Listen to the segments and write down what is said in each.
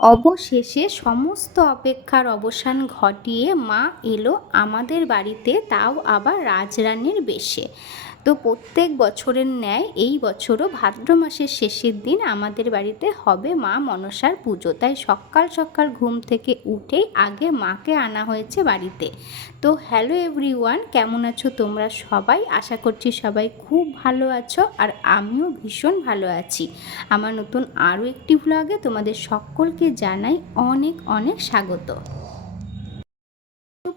অবশেষে সমস্ত অপেক্ষার অবসান ঘটিয়ে মা এলো আমাদের বাড়িতে তাও আবার রাজরানীর বেশে। তো প্রত্যেক বছরের ন্যায় এই বছরও ভাদ্র মাসের শেষের দিন আমাদের বাড়িতে হবে মা মনসার পুজো। তাই সকাল সকাল ঘুম থেকে উঠেই আগে মাকে আনা হয়েছে বাড়িতে। তো হ্যালো এভরিওয়ান, কেমন আছো তোমরা সবাই? আশা করছি সবাই খুব ভালো আছো আর আমিও ভীষণ ভালো আছি। আমার নতুন আরও একটি ভ্লগে তোমাদের সকলকে জানাই অনেক অনেক স্বাগত।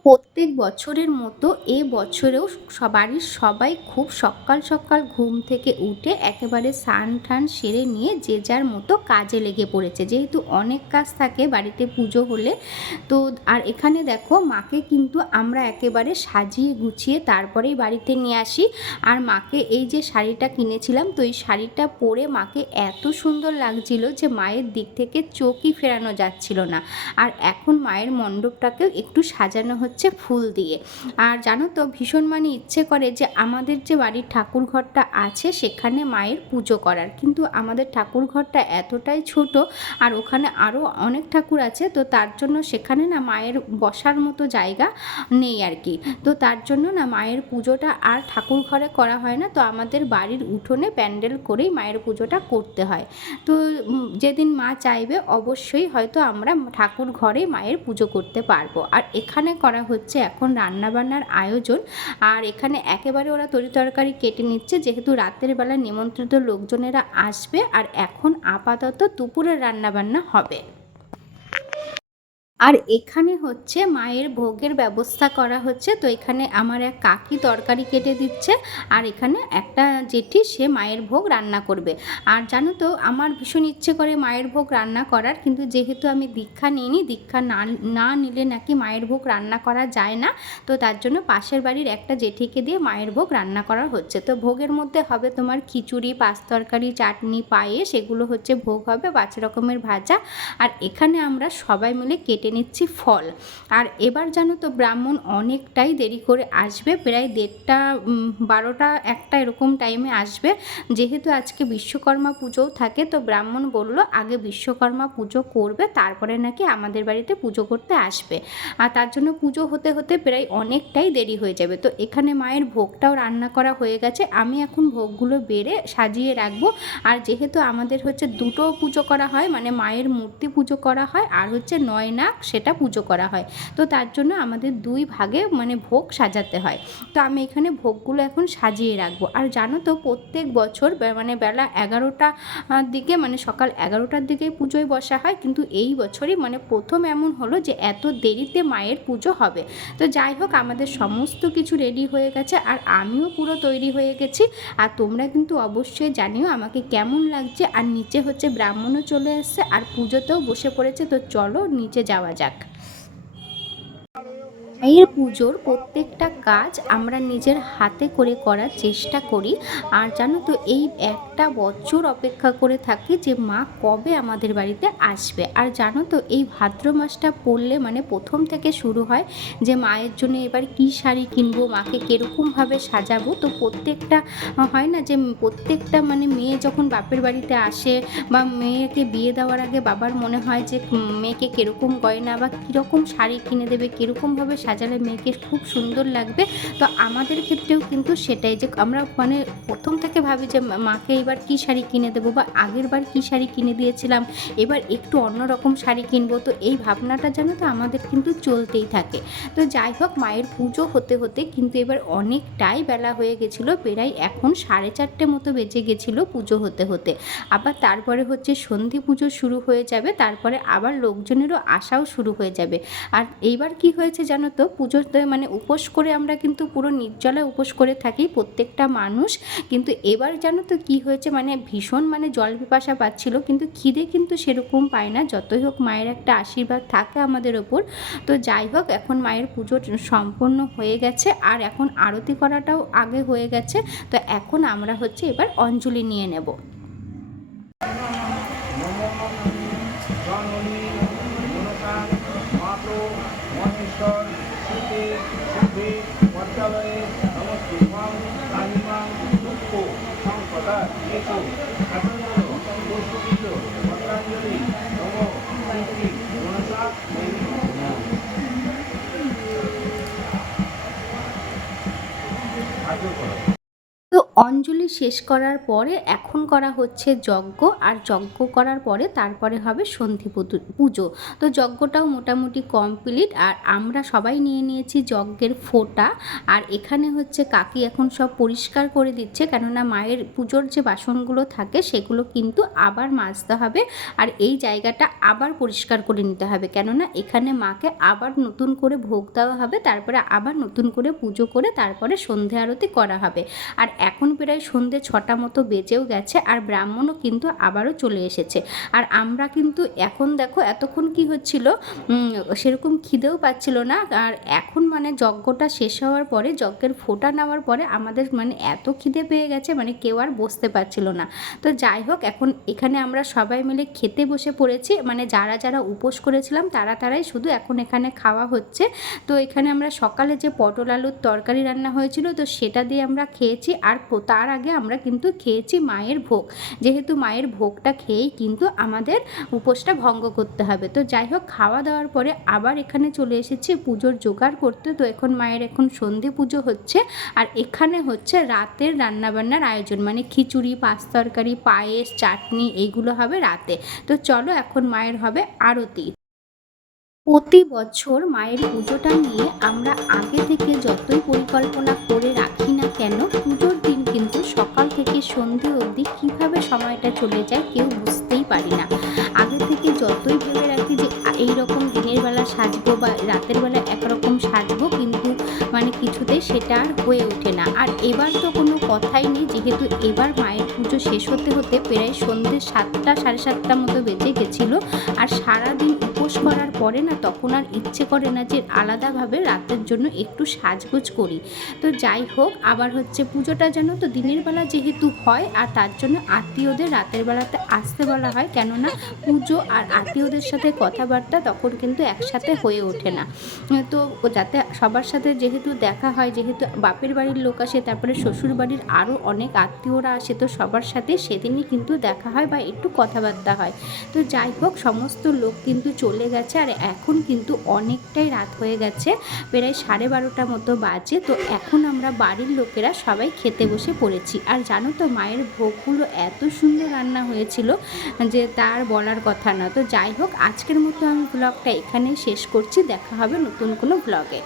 প্রত্যেক বছরের মতো এ বছরেও বাড়ির সবাই খুব সকাল সকাল ঘুম থেকে উঠে একেবারে স্নান টান সেরে নিয়ে যে যার মতো কাজে লেগে পড়েছে। যেহেতু অনেক কাজ থাকে বাড়িতে পুজো হলে, তো আর এখানে দেখো মাকে কিন্তু আমরা একেবারে সাজিয়ে গুছিয়ে তারপরেই বাড়িতে নিয়ে আসি। আর মাকে এই যে শাড়িটা কিনেছিলাম, তো এই শাড়িটা পরে মাকে এত সুন্দর লাগছিল যে মায়ের দিক থেকে চোখই ফেরানো যাচ্ছিল না। আর এখন মায়ের মণ্ডপটাকেও একটু সাজানো হচ্ছে। ফুল দিয়ে। আর জানো তো, ভীষণ মানে ইচ্ছে করে যে আমাদের যে বাড়ির ঠাকুর ঘরটা আছে, সেখানে মায়ের পুজো করার। কিন্তু আমাদের ঠাকুর ঘরটা এতটাই ছোট, আর ওখানে আরও অনেক ঠাকুর আছে, তো তার জন্য সেখানে না মায়ের বসার মতো জায়গা নেই আর কি। তো তার জন্য না মায়ের পুজোটা আর ঠাকুর ঘরে করা হয় না, তো আমাদের বাড়ির উঠোনে প্যান্ডেল করেই মায়ের পুজোটা করতে হয়। তো যেদিন মা চাইবে, অবশ্যই হয়তো আমরা ঠাকুর ঘরে মায়ের পুজো করতে পারব। আর এখানে করা হচ্ছে এখন রান্নাবান্নার আয়োজন। আর এখানে একেবারে ওরা তরি তরকারি কেটে নিচ্ছে। যেহেতু রাতের বেলা নিমন্ত্রিত লোকজনেরা আসবে, আর এখন আপাতত দুপুরের রান্নাবান্না হবে। আর এখানে হচ্ছে মায়ের ভোগের ব্যবস্থা করা হচ্ছে। তো এখানে আমার এক কাকি তরকারি কেটে দিচ্ছে আর এখানে একটা জেঠি সে মায়ের ভোগ রান্না করবে। আর জানো তো, আমার ভীষণ ইচ্ছে করে মায়ের ভোগ রান্না করার, কিন্তু যেহেতু আমি দীক্ষা নিইনি, দীক্ষা না না নিলে নাকি মায়ের ভোগ রান্না করা যায় না। তো তার জন্য পাশের বাড়ির একটা জেঠিকে দিয়ে মায়ের ভোগ রান্না করা হচ্ছে। তো ভোগের মধ্যে হবে তোমার খিচুড়ি, পাঁচ তরকারি, চাটনি, পায়েস, এগুলো হচ্ছে ভোগ হবে, পাঁচ রকমের ভাজা। আর এখানে আমরা সবাই মিলে কেটে নিচ্ছি ফল। আর এবার জানো তো ব্রাহ্মণ অনেকটাই দেরি করে আসবে, প্রায় দেড়টা বারোটা, একটা এরকম টাইমে আসবে। যেহেতু আজকে বিশ্বকর্মা পুজোও থাকে, তো ব্রাহ্মণ বলল আগে বিশ্বকর্মা পুজো করবে, তারপরে নাকি আমাদের বাড়িতে পুজো করতে আসবে। আর তার জন্য পুজো হতে হতে প্রায় অনেকটাই দেরি হয়ে যাবে। তো এখানে মায়ের ভোগটাও রান্না করা হয়ে গেছে। আমি এখন ভোগগুলো বেড়ে সাজিয়ে রাখব। আর যেহেতু আমাদের হচ্ছে দুটো পুজো করা হয় মানে মায়ের মূর্তি পুজো করা হয়, আর হচ্ছে নয় নাক সেটা পুজো করা হয়। তো তার জন্য আমাদের দুই ভাগে মানে ভোগ সাজাতে হয়। তো আমি এখানে ভোগগুলো এখন সাজিয়ে রাখব। আর জানো তো প্রত্যেক বছর মানে বেলা এগারোটা দিকে মানে সকাল এগারোটার দিকে পুজোয় বসা হয়। কিন্তু এই বছরই মানে প্রথম এমন হলো যে এত দেরিতে মায়ের পুজো হবে। তো যাই হোক, আমাদের সমস্ত কিছু রেডি হয়ে গেছে। আর আমিও পুরো তৈরি হয়ে গেছি। আর তোমরা কিন্তু অবশ্যই জানিও আমাকে কেমন লাগছে। আর নিচে হচ্ছে ব্রাহ্মণও চলে এসছে। আর পুজোতেও বসে পড়েছে। তো চলো নিচে যাওয়া যাক। এই পুজোর প্রত্যেকটা কাজ আমরা নিজের হাতে করে করার চেষ্টা করি। আর জানো তো, এই একটা বছর অপেক্ষা করে থাকি যে মা কবে আমাদের বাড়িতে আসবে। আর জানো তো, এই ভাদ্র মাসটা পড়লে মানে প্রথম থেকে শুরু হয় যে মায়ের জন্য এবার কী শাড়ি কিনবো, মাকে কীরকমভাবে সাজাবো। তো প্রত্যেকটা, হয় না যে প্রত্যেকটা মানে মেয়ে যখন বাপের বাড়িতে আসে বা মেয়েকে বিয়ে দেওয়ার আগে বাবার মনে হয় যে মেয়েকে কীরকম গয়না বা কীরকম শাড়ি কিনে দেবে, কীরকমভাবে সাজালে মেয়েকে খুব সুন্দর লাগবে। তো আমাদের ক্ষেত্রেও কিন্তু সেটাই যে আমরা মানে প্রথম থেকে ভাবি যে মাকে এবার কী শাড়ি কিনে দেবো বা আগের বার কী শাড়ি কিনে দিয়েছিলাম, এবার একটু অন্যরকম শাড়ি কিনবো। তো এই ভাবনাটা জানো তো আমাদের কিন্তু চলতেই থাকে। তো যাই হোক, মায়ের পুজো হতে হতে কিন্তু এবার অনেকটাই বেলা হয়ে গেছিল, প্রায় এখন সাড়ে চারটে মতো বেজে গেছিল পুজো হতে হতে। আবার তারপরে হচ্ছে সন্ধি পুজো শুরু হয়ে যাবে, তারপরে আবার লোকজনেরও আসাও শুরু হয়ে যাবে। আর এইবার কি হয়েছে জানো তো পুজোতে মানে উপোস করে আমরা কিন্তু পুরো নির্জলা উপোস করে থাকি প্রত্যেকটা মানুষ। কিন্তু এবার জানো তো কি হয়েছে? মানে ভীষণ মানে জল পিপাসা পাচ্ছিল, কিন্তু খিদে কিন্তু সেরকম পায় না। যতই হোক মায়ের একটা আশীর্বাদ থাকে আমাদের ওপর। তো যাই হোক, এখন মায়ের পুজো সম্পন্ন হয়ে গেছে। আর এখন আরতি করাটাও আগে হয়ে গেছে। তো এখন আমরা হচ্ছে এবার অঞ্জলি নিয়ে নেব। পর্যালয়ে নমস্তুভং কালিমাং দুঃখ সংকটা এতো পুজোগুলি শেষ করার পরে এখন করা হচ্ছে যজ্ঞ, আর যজ্ঞ করার পরে তারপরে হবে সন্ধি পুজো। তো যজ্ঞটাও মোটামুটি কমপ্লিট আর আমরা সবাই নিয়ে নিয়েছি যজ্ঞের ফোঁটা। আর এখানে হচ্ছে কাকি এখন সব পরিষ্কার করে দিচ্ছে, কেননা মায়ের পুজোর যে বাসনগুলো থাকে সেগুলো কিন্তু আবার মাজতে হবে, আর এই জায়গাটা আবার পরিষ্কার করে নিতে হবে। কেননা এখানে মাকে আবার নতুন করে ভোগ দেওয়া হবে, তারপরে আবার নতুন করে পুজো করে তারপরে সন্ধে আরতি করা হবে। আর এখন প্রায় সন্ধে ছটা মতো বেজেও গেছে আর ব্রাহ্মণও কিন্তু আবারও চলে এসেছে। আর আমরা কিন্তু এখন দেখো এতক্ষণ কি হচ্ছিল? সেরকম খিদেও পাচ্ছিল না। আর এখন মানে যজ্ঞটা শেষ হওয়ার পরে, যজ্ঞের ফোঁটা নেওয়ার পরে আমাদের মানে এত খিদে পেয়ে গেছে মানে কেউ আর বসতে পারছিল না। তো যাই হোক, এখন এখানে আমরা সবাই মিলে খেতে বসে পড়েছি। মানে যারা যারা উপোস করেছিলাম, তারা তারাই শুধু এখন এখানে খাওয়া হচ্ছে। তো এখানে আমরা সকালে যে পটল আলুর তরকারি রান্না হয়েছিল, তো সেটা দিয়ে আমরা খেয়েছি। আর তার আগে আমরা কিন্তু খেয়েছি মায়ের ভোগ। যেহেতু মায়ের ভোগটা খেয়েই কিন্তু আমাদের উপোসটা ভঙ্গ করতে হবে। তো যাই হোক, খাওয়া দাওয়ার পরে আবার এখানে চলে এসেছি পুজোর জোগাড় করতে। তো এখন মায়ের এখন সন্ধে পুজো হচ্ছে। আর এখানে হচ্ছে রাতের রান্নাবান্নার আয়োজন। মানে খিচুড়ি, পাঁচ তরকারি, পায়েস, চাটনি এইগুলো হবে রাতে। তো চলো এখন মায়ের হবে আরতি। প্রতি বছর মায়ের পুজোটা নিয়ে আমরা আগে থেকে যতই পরিকল্পনা করে সন্ধে অবধি কীভাবে সময়টা চলে যায় কেউ বুঝতেই পারি না। আগে থেকে যতই ভেবে রাখি যে, এইরকম দিনের বেলা সাজবো বা রাতের বেলা সেটা আর হয়ে ওঠে না। আর এবার তো কোনো কথাই নেই, যেহেতু এবার মায়ের পুজো শেষ হতে হতে প্রায় সন্ধ্যে সাতটা, সাড়ে সাতটা মতো বেজে গেছিল। আর সারাদিন উপোস করার পরে না তখন আর ইচ্ছে করে না যে আলাদাভাবে রাতের জন্য একটু সাজগোজ করি। তো যাই হোক, আবার হচ্ছে পুজোটা যেন তো দিনের বেলা যেহেতু হয়, আর তার জন্য আত্মীয়দের রাতের বেলাতে আসতে বলা হয়। কেননা পুজো আর আত্মীয়দের সাথে কথাবার্তা তখন কিন্তু একসাথে হয়ে ওঠে না। তো যাতে সবার সাথে যেহেতু দেখা হয় যেহেতু বাপের বাড়ির লোক আসে, তারপরে শ্বশুর বাড়ির আরও অনেক আত্মীয়রা আসে, তো সবার সাথে সেদিনই কিন্তু দেখা হয় বা একটু কথাবার্তা হয়। তো যাই হোক, সমস্ত লোক কিন্তু চলে গেছে আর এখন কিন্তু অনেকটাই রাত হয়ে গেছে, প্রায় সাড়ে বারোটা মতো বাজে। তো এখন আমরা বাড়ির লোকেরা সবাই খেতে বসে পড়েছি। আর জানো তো, মায়ের ভোগগুলো এত সুন্দর রান্না হয়েছিল যে তার বলার কথা না। তো যাই হোক, আজকের মতো আমি ব্লগটা এখানেই শেষ করছি। দেখা হবে নতুন কোনো ব্লগে।